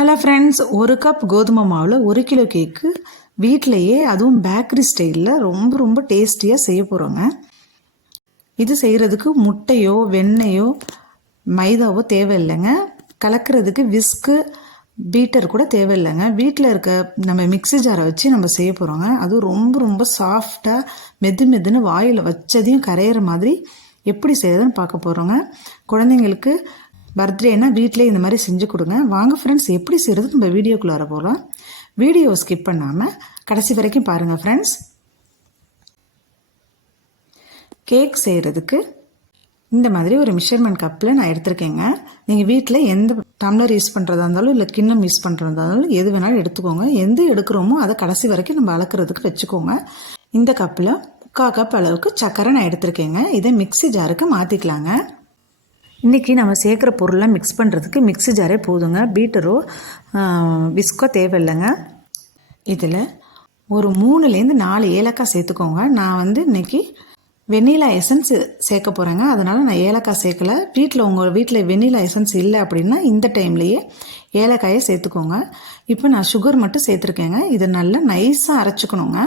Hello friends ஒரு cup கோதுமை மாவில் ஒரு கிலோ கேக்கு வீட்டிலையே அதுவும் பேக்கரி ஸ்டைலில் ரொம்ப ரொம்ப டேஸ்டியாக செய்ய போகிறோங்க இது செய்கிறதுக்கு முட்டையோ வெண்ணெயோ மைதாவோ தேவையில்லைங்க. கலக்கிறதுக்கு விஸ்கு பீட்டர் கூட தேவையில்லைங்க. வீட்டில் இருக்க நம்ம மிக்ஸி ஜாரை வச்சு நம்ம செய்ய போகிறோங்க அதுவும் ரொம்ப ரொம்ப சாஃப்டாக மெது மெதுன்னு வாயில் வச்சதையும் கரையிற மாதிரி எப்படி செய்யறதுன்னு பார்க்க போகிறோங்க குழந்தைங்களுக்கு பர்த்டேனா வீட்டிலே இந்த மாதிரி செஞ்சு கொடுங்க. வாங்க ஃப்ரெண்ட்ஸ் எப்படி செய்கிறது நம்ம வீடியோக்குள்ளார போகலாம் வீடியோ ஸ்கிப் பண்ணாமல் கடைசி வரைக்கும் பாருங்கள் ஃப்ரெண்ட்ஸ் கேக் செய்கிறதுக்கு இந்த மாதிரி ஒரு மிஷர்மெண்ட் கப்பில் நான் எடுத்திருக்கேங்க. நீங்கள் வீட்டில் எந்த டம்ளர் யூஸ் பண்ணுறதா இருந்தாலும் இல்லை கிண்ணம் யூஸ் பண்ணுறதா இருந்தாலும் எது வேணாலும் எடுத்துக்கோங்க. எந்த எடுக்கிறோமோ அதை கடைசி வரைக்கும் நம்ம அளக்கிறதுக்கு வச்சுக்கோங்க. இந்த கப்பில் முக்கால் கப் அளவுக்கு சக்கரை நான் எடுத்திருக்கேங்க. இதை மிக்ஸி ஜாருக்கு மாற்றிக்கலாங்க இன்றைக்கி நம்ம சேர்க்குற பொருள்லாம் மிக்ஸ் பண்ணுறதுக்கு மிக்ஸி ஜாரே போதுங்க. பீட்டரோ விஸ்கோ தேவையில்லைங்க. இதில் ஒரு மூணுலேருந்து நாலு ஏலக்காய் சேர்த்துக்கோங்க. நான் வந்து இன்றைக்கி வெண்ணிலா எசன்ஸ் சேர்க்க போகிறேங்க அதனால் நான் ஏலக்காய் சேர்க்கல. வீட்டில் உங்கள் வீட்டில் வெண்ணிலா எசன்ஸ் இல்லை அப்படின்னா இந்த டைம்லேயே ஏலக்காயை சேர்த்துக்கோங்க. இப்போ நான் சுகர் மட்டும் சேர்த்துருக்கேங்க. இதை நல்லா நைஸாக அரைச்சிக்கணுங்க.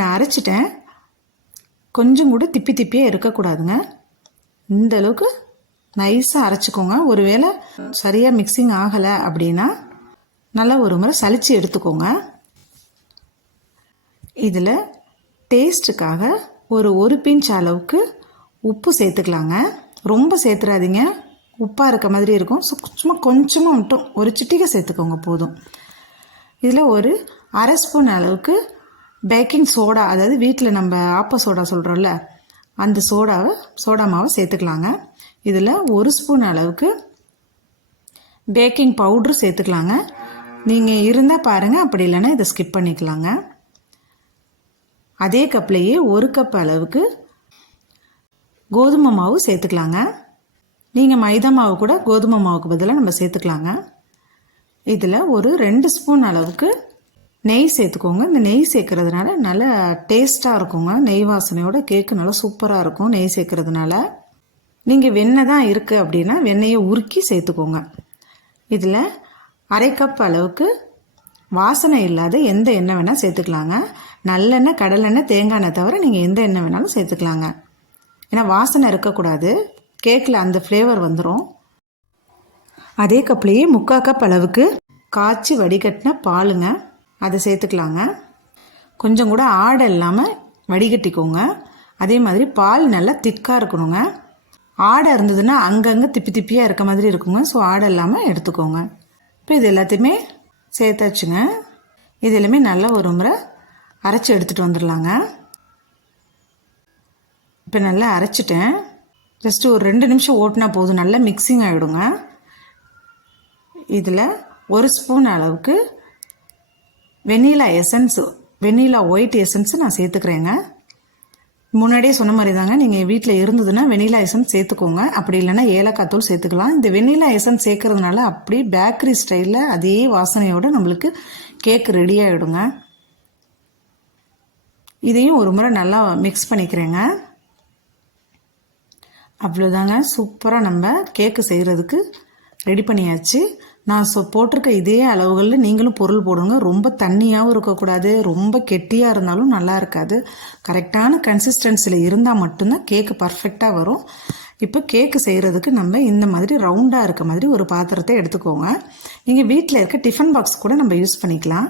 நான் அரைச்சிட்டேன். கொஞ்சம் கூட திப்பி திப்பியாக இருக்கக்கூடாதுங்க. இந்த அளவுக்கு நைஸாக அரைச்சிக்கோங்க. ஒருவேளை சரியாக மிக்சிங் ஆகலை அப்படின்னா நல்லா ஒரு முறை சளிச்சு எடுத்துக்கோங்க. இதில் டேஸ்ட்டுக்காக ஒரு ஒரு பிஞ்ச் அளவுக்கு உப்பு சேர்த்துக்கலாங்க. ரொம்ப சேர்த்துறாதீங்க. உப்பாக இருக்க மாதிரி இருக்கும். ஸோ சும்மா கொஞ்சமாக மட்டும். ஒரு சிட்டிகை சேர்த்துக்கோங்க போதும். இதில் ஒரு அரை ஸ்பூன் அளவுக்கு பேக்கிங் சோடா அதாவது வீட்டில் நம்ம ஆப்ப சோடா சொல்கிறோம்ல அந்த சோடாவை சோடா மாவை சேர்த்துக்கலாங்க. இதில் ஒரு ஸ்பூன் அளவுக்கு பேக்கிங் பவுட்ரு சேர்த்துக்கலாங்க. நீங்கள் இருந்தால் பாருங்கள் அப்படி இல்லைன்னா இதை ஸ்கிப் பண்ணிக்கலாங்க. அதே கப்லேயே ஒரு கப் அளவுக்கு கோதுமை மாவு சேர்த்துக்கலாங்க. நீங்கள் மைதா மாவு கூட கோதுமை மாவுக்கு பதிலாக நம்ம சேர்த்துக்கலாங்க. இதில் ஒரு ரெண்டு ஸ்பூன் அளவுக்கு நெய் சேர்த்துக்கோங்க. இந்த நெய் சேர்க்கறதுனால நல்லா டேஸ்ட்டாக இருக்குங்க. நெய் வாசனையோட கேக்கு நல்லா சூப்பராக இருக்கும் நெய் சேர்க்கறதுனால. நீங்கள் வெண்ணெய் தான் இருக்குது அப்படின்னா வெண்ணெயை உருக்கி சேர்த்துக்கோங்க. இதில் அரை கப் அளவுக்கு வாசனை இல்லாத எந்த எண்ணெய் வேணால் சேர்த்துக்கலாங்க. நல்லெண்ணெய் கடலெண்ணெய் தேங்காய் எண்ணெய் தவிர நீங்கள் எந்த எண்ணெய் வேணாலும் சேர்த்துக்கலாங்க. ஏன்னா வாசனை இருக்கக்கூடாது. கேக்கில் அந்த ஃப்ளேவர் வந்துடும் அதே கப்லேயே முக்கால் கப் அளவுக்கு காய்ச்சி வடிகட்டின பாலுங்க அதை சேர்த்துக்கலாங்க. கொஞ்சம் கூட ஆடை இல்லாமல் வடிகட்டிக்கோங்க. அதே மாதிரி பால் நல்லா திக்காக இருக்கணுங்க. ஆடை இருந்ததுன்னா அங்கங்கே திப்பி திப்பியாக இருக்க மாதிரி இருக்குங்க. ஸோ ஆடை இல்லாமல் எடுத்துக்கோங்க. இப்போ இது எல்லாத்தையுமே சேர்த்தாச்சுங்க. இது எல்லாமே நல்லா ஒரு முறை அரைச்சி எடுத்துகிட்டு வந்துடலாங்க. இப்போ நல்லா அரைச்சிட்டேன். ஜஸ்ட்டு ஒரு ரெண்டு நிமிஷம் ஓட்டினா போதும். நல்லா மிக்சிங் ஆகிடுங்க இதில் ஒரு ஸ்பூன் அளவுக்கு vanilla essence vanilla white essence நான் சேர்த்துக்கிறேங்க. முன்னாடியே சொன்ன மாதிரி தாங்க நீங்கள் வீட்டில் இருந்ததுன்னா வெனிலா எசன்ஸ் சேர்த்துக்கோங்க. அப்படி இல்லைன்னா ஏலக்காய் தூள் சேர்த்துக்கலாம். இந்த வெனிலா எசன்ஸ் சேர்க்கறதுனால அப்படி பேக்கரி ஸ்டைலில் அதே வாசனையோடு நம்மளுக்கு கேக் ரெடி ஆகிடுங்க இதையும் ஒரு முறை நல்லா மிக்ஸ் பண்ணிக்கிறேங்க. அவ்வளோதாங்க சூப்பராக நம்ம கேக்கு செய்கிறதுக்கு ரெடி பண்ணியாச்சு. நான் சொ போட்டிருக்க இதே அளவுகளில் நீங்களும் பொருள் போடுங்க. ரொம்ப தண்ணியாகவும் இருக்கக்கூடாது. ரொம்ப கெட்டியாக இருந்தாலும் நல்லா இருக்காது. கரெக்டான கன்சிஸ்டன்சியில் இருந்தால் மட்டும்தான் கேக்கு பர்ஃபெக்டாக வரும். இப்போ கேக்கு செய்கிறதுக்கு நம்ம இந்த மாதிரி ரவுண்டாக இருக்க மாதிரி ஒரு பாத்திரத்தை எடுத்துக்கோங்க. நீங்கள் வீட்டில் இருக்க டிஃபன் பாக்ஸ் கூட நம்ம யூஸ் பண்ணிக்கலாம்.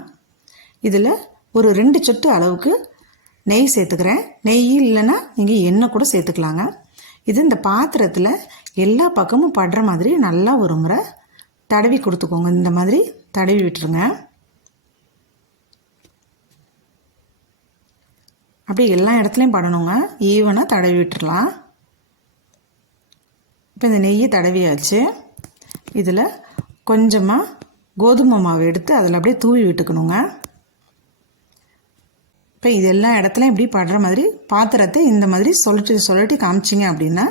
இதில் ஒரு ரெண்டு சொட்டு அளவுக்கு நெய் சேர்த்துக்கிறேன். நெய் இல்லைன்னா நீங்கள் எண்ணெய் கூட சேர்த்துக்கலாங்க. இது இந்த பாத்திரத்தில் எல்லா பக்கமும் படுற மாதிரி நல்லா ஒரு முறை தடவி கொடுத்துக்கோங்க. இந்த மாதிரி தடவி விட்டுருங்க. அப்படி எல்லா இடத்துலையும் படணுங்க. ஈவனாக தடவி விட்டுடலாம் இப்போ இந்த நெய்யை தடவியாச்சு. இதில் கொஞ்சமாக கோதுமை மாவு எடுத்து அதில் அப்படியே தூவி விட்டுக்கணுங்க. இப்போ இது எல்லா இடத்துலையும் இப்படி படுற மாதிரி பாத்திரத்தை இந்த மாதிரி சொல்லிட்டு சொல்லிட்டு காமிச்சிங்க அப்படின்னா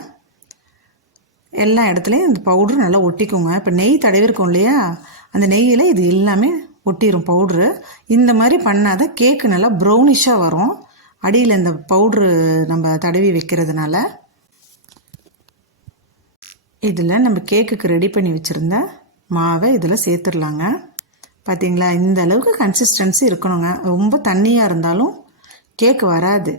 எல்லா இடத்துலையும் இந்த பவுட்ரு நல்லா ஒட்டிக்குங்க. இப்போ நெய் தடவிருக்கோம் இல்லையா? அந்த நெய்யில் இது எல்லாமே ஒட்டிடும் பவுட்ரு இந்த மாதிரி பண்ணாத கேக்கு நல்லா ப்ரௌனிஷாக வரும். அடியில் இந்த பவுட்ரு நம்ம தடவி வைக்கிறதுனால. இதில் நம்ம கேக்குக்கு ரெடி பண்ணி வச்சுருந்த மாவை இதில் சேர்த்துடலாங்க. பார்த்தீங்களா இந்த அளவுக்கு கன்சிஸ்டன்சி இருக்கணுங்க. ரொம்ப தண்ணியாக இருந்தாலும் கேக் வராது.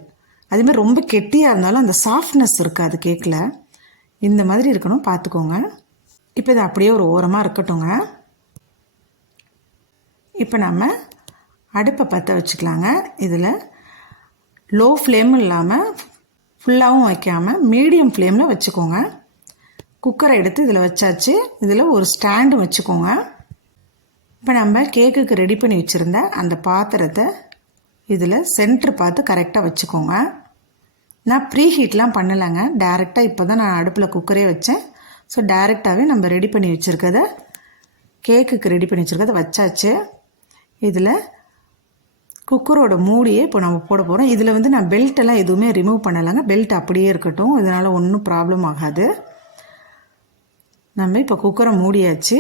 அதேமாதிரி ரொம்ப கெட்டியாக இருந்தாலும் அந்த சாஃப்ட்னஸ் இருக்காது கேக்கில் இந்த மாதிரி இருக்கணும் பார்த்துக்கோங்க. இப்போ இது அப்படியே ஒரு ஓரமாக இருக்கட்டுங்க இப்போ நம்ம அடுப்பை பற்ற வச்சுக்கலாங்க. இதில் லோ ஃப்ளேமும் இல்லாமல் ஃபுல்லாகவும் வைக்காமல் மீடியம் ஃப்ளேமில் வச்சுக்கோங்க. குக்கரை எடுத்து இதில் வச்சாச்சு. இதில் ஒரு ஸ்டாண்டும் வச்சுக்கோங்க. இப்போ நம்ம கேக்குக்கு ரெடி பண்ணி வச்சுருந்த அந்த பாத்திரத்தை இதில் சென்ட்ரு பார்த்து கரெக்டாக வச்சுக்கோங்க. நான் ப்ரீ ஹீட்லாம் பண்ணலைங்க. டேரெக்டாக இப்போ தான் நான் அடுப்பில் குக்கரே வச்சேன். ஸோ டேரெக்டாகவே நம்ம ரெடி பண்ணி வச்சுருக்கத கேக்குக்கு ரெடி பண்ணி வச்சுருக்கத வச்சாச்சு. இதில் குக்கரோட மூடியே இப்போ நம்ம போட போகிறோம் இதில் வந்து நான் பெல்ட்டெல்லாம் எதுவுமே ரிமூவ் பண்ணலைங்க. பெல்ட் அப்படியே இருக்கட்டும். இதனால் ஒன்றும் ப்ராப்ளம் ஆகாது. நம்ம இப்போ குக்கரை மூடியாச்சு.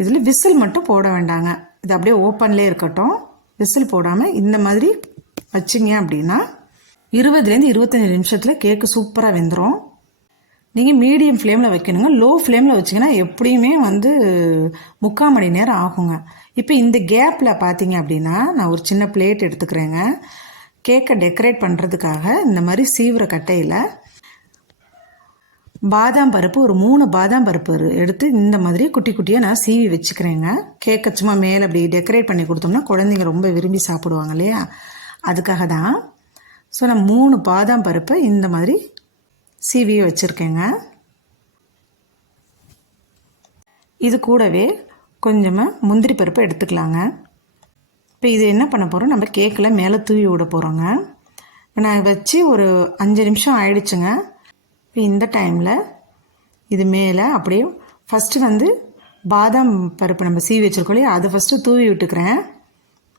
இதில் விசில் மட்டும் போட வேண்டாங்க. இது அப்படியே ஓப்பன்லேயே இருக்கட்டும். விசில் போடாமல் இந்த மாதிரி வச்சிங்க அப்படின்னா இருபதுலேருந்து இருபத்தஞ்சி நிமிஷத்தில் கேக்கு சூப்பராக வெந்துடும் நீங்கள் மீடியம் ஃப்ளேமில் வைக்கணுங்க. லோ ஃப்ளேமில் வச்சிங்கன்னா எப்படியுமே வந்து முக்கால் மணி நேரம் ஆகுங்க. இப்போ இந்த கேப்பில் பார்த்தீங்க அப்படின்னா நான் ஒரு சின்ன பிளேட் எடுத்துக்கிறேங்க. கேக்கை டெக்கரேட் பண்ணுறதுக்காக இந்த மாதிரி சீவிர கட்டையில் பாதாம் பருப்பு ஒரு மூணு பாதாம் பருப்பு எடுத்து இந்த மாதிரி குட்டி குட்டியாக நான் சீவி வச்சுக்கிறேங்க. கேக்கை சும்மா மேலே அப்படி டெக்கரேட் பண்ணி கொடுத்தோம்னா குழந்தைங்க ரொம்ப விரும்பி சாப்பிடுவாங்க இல்லையா? அதுக்காக தான் ஸோ நான் மூணு பாதாம் பருப்பை இந்த மாதிரி சீவி வச்சுருக்கேங்க. இது கூடவே கொஞ்சமாக முந்திரி பருப்பை எடுத்துக்கலாங்க. இப்போ இது என்ன பண்ண போகிறோம் நம்ம கேக்கில் மேலே தூவி விட போகிறோங்க நான் வச்சு ஒரு அஞ்சு நிமிஷம் ஆயிடுச்சுங்க. இப்போ இந்த டைமில் இது மேலே அப்படியே ஃபஸ்ட்டு வந்து பாதாம் பருப்பு நம்ம சீவி வச்சுருக்கோம் இல்லையா? அதை ஃபஸ்ட்டு தூவி விட்டுக்கிறேன்.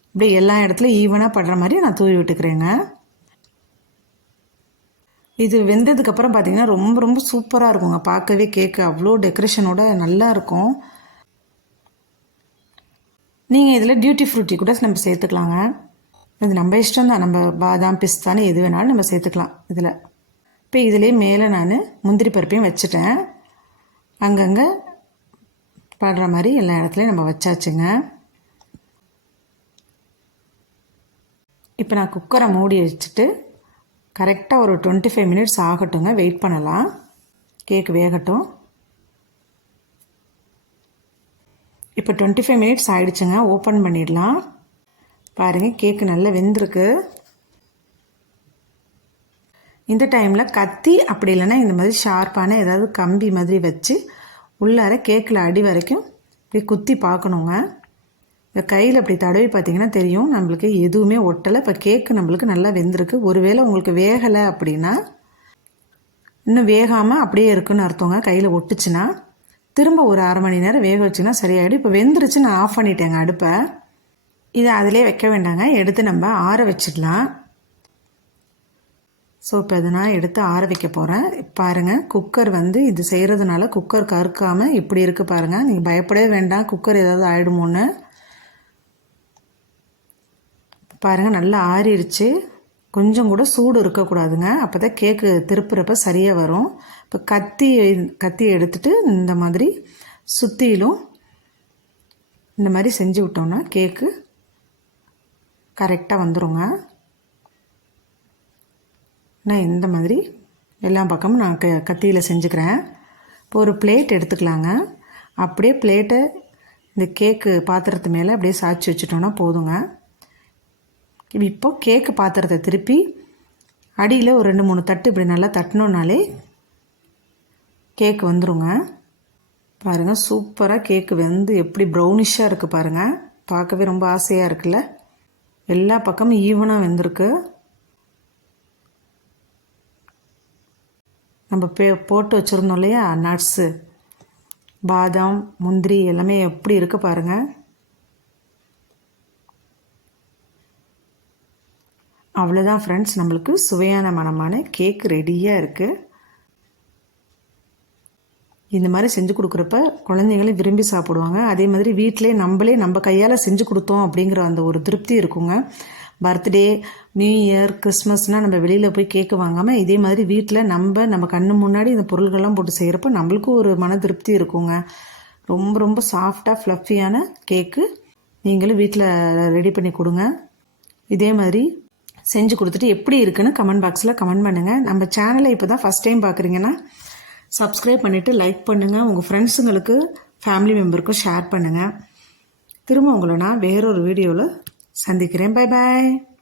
அப்படியே எல்லா இடத்துலையும் ஈவனாக படுற மாதிரி நான் தூவி விட்டுக்கிறேங்க. இது வெந்ததுக்கப்புறம் பார்த்தீங்கன்னா ரொம்ப ரொம்ப சூப்பராக இருக்குங்க. பார்க்கவே கேக்கு. அவ்வளோ டெக்கரேஷனோட நல்லாயிருக்கும் நீங்கள் இதில் டியூட்டி ஃப்ரூட்டி கூட நம்ம சேர்த்துக்கலாங்க. இது நம்ம இஷ்டம் தான் நம்ம பாதாம் பிஸ்தானு எது வேணாலும் நம்ம சேர்த்துக்கலாம் இதில். இப்போ இதிலே மேலே நான் முந்திரி பருப்பையும் வச்சுட்டேன். அங்கங்கே பாடுற மாதிரி எல்லா இடத்துலையும் நம்ம வச்சாச்சுங்க. இப்போ நான் குக்கரை மூடி வச்சுட்டு கரெக்டாக ஒரு டுவெண்ட்டி ஃபைவ் மினிட்ஸ் ஆகட்டுங்க. வெயிட் பண்ணலாம். கேக் வேகட்டும். இப்போ டுவெண்ட்டி ஃபைவ் மினிட்ஸ் ஆகிடுச்சுங்க ஓப்பன் பண்ணிடலாம். பாருங்கள் கேக்கு நல்லா வெந்திருக்கு. இந்த டைமில் கத்தி அப்படி இல்லைன்னா இந்த மாதிரி ஷார்ப்பான ஏதாவது கம்பி மாதிரி வச்சு உள்ளார கேக்கில் அடி வரைக்கும் இப்படி குத்தி பார்க்கணுங்க. இந்த கையில் அப்படி தடவி பார்த்தீங்கன்னா தெரியும். நம்மளுக்கு எதுவுமே ஒட்டலை. இப்போ கேக்கு நம்மளுக்கு நல்லா வெந்திருக்கு. ஒருவேளை உங்களுக்கு வேகலை அப்படின்னா இன்னும் வேகாமல் அப்படியே இருக்குன்னு அர்த்தங்க. கையில் ஒட்டுச்சுன்னா திரும்ப ஒரு அரை மணி நேரம் வேக வச்சுன்னா சரியாயிடும். இப்போ வெந்துருச்சு நான் ஆஃப் பண்ணிட்டேங்க அடுப்பை. இதை அதிலே வைக்க வேண்டாங்க. எடுத்து நம்ம ஆற வச்சிடலாம். ஸோ இப்போ அதை நான் எடுத்து ஆற வைக்க போகிறேன் பாருங்கள் குக்கர் வந்து இது செய்கிறதுனால குக்கர் கறுக்காமல் இப்படி இருக்குது பாருங்கள் நீங்கள் பயப்படவே வேண்டாம். குக்கர் ஏதாவது ஆகிடுமோன்னு பாருங்கள் நல்லா ஆறிடுச்சு. கொஞ்சம் கூட சூடு இருக்கக்கூடாதுங்க. அப்போ தான் கேக்கு திருப்புறப்ப சரியாக வரும். இப்போ கத்தி கத்தி எடுத்துட்டு இந்த மாதிரி சுற்றிலும் இந்த மாதிரி செஞ்சு விட்டோம்னா கேக்கு கரெக்டாக வந்துடுங்க நான் இந்த மாதிரி எல்லா பக்கமும் நான் க கத்தியில் செஞ்சுக்கிறேன். இப்போ ஒரு பிளேட் எடுத்துக்கலாங்க. அப்படியே பிளேட்டை இந்த கேக்கு பாத்திரத்து மேலே அப்படியே சாய்ச்சி வச்சுட்டோன்னா போதுங்க. இப்போ கேக்கு பாத்திரத்தை திருப்பி அடியில் ஒரு ரெண்டு மூணு தட்டு இப்படி நல்லா தட்டினோன்னாலே கேக்கு வந்துருங்க. பாருங்கள் சூப்பராக கேக்கு வெந்து எப்படி ப்ரௌனிஷாக இருக்குது பாருங்கள் பார்க்கவே ரொம்ப ஆசையாக இருக்குல்ல. எல்லா பக்கமும் ஈவனாக வெந்திருக்கு. நம்ம பே போட்டு வச்சுருந்தோம் இல்லையா? நட்ஸு பாதாம் முந்திரி எல்லாமே எப்படி இருக்குது பாருங்கள் அவ்வளோதான் ஃப்ரெண்ட்ஸ் நம்மளுக்கு சுவையான மனமான கேக் ரெடியாக இருக்குது இந்த மாதிரி செஞ்சு கொடுக்குறப்ப குழந்தைங்களும் விரும்பி சாப்பிடுவாங்க. அதே மாதிரி வீட்டிலே நம்மளே நம்ம கையால் செஞ்சு கொடுத்தோம் அப்படிங்கிற அந்த ஒரு திருப்தி இருக்குங்க. பர்த்டே நியூ இயர் கிறிஸ்மஸ்னால் நம்ம வெளியில் போய் கேக்கு வாங்காமல் இதே மாதிரி வீட்டில் நம்ம நம்ம கண்ணு முன்னாடி இந்த பொருள்கள்லாம் போட்டு செய்கிறப்ப நம்மளுக்கும் ஒரு மன திருப்தி இருக்குங்க. ரொம்ப ரொம்ப சாஃப்டாக ஃப்ளஃபியான கேக்கு நீங்களும் வீட்டில் ரெடி பண்ணி கொடுங்க. இதே மாதிரி செஞ்சு கொடுத்துட்டு எப்படி இருக்குன்னு கமெண்ட் பாக்ஸில் கமெண்ட் பண்ணுங்கள் நம்ம சேனலை இப்போ தான் ஃபஸ்ட் டைம் பார்க்குறீங்கன்னா சப்ஸ்கிரைப் பண்ணிவிட்டு லைக் பண்ணுங்கள் உங்கள் ஃப்ரெண்ட்ஸுங்களுக்கு ஃபேமிலி மெம்பருக்கும் ஷேர் பண்ணுங்கள் திரும்ப உங்களை நான் வேறொரு வீடியோவில் சந்திக்கிறேன். Bye bye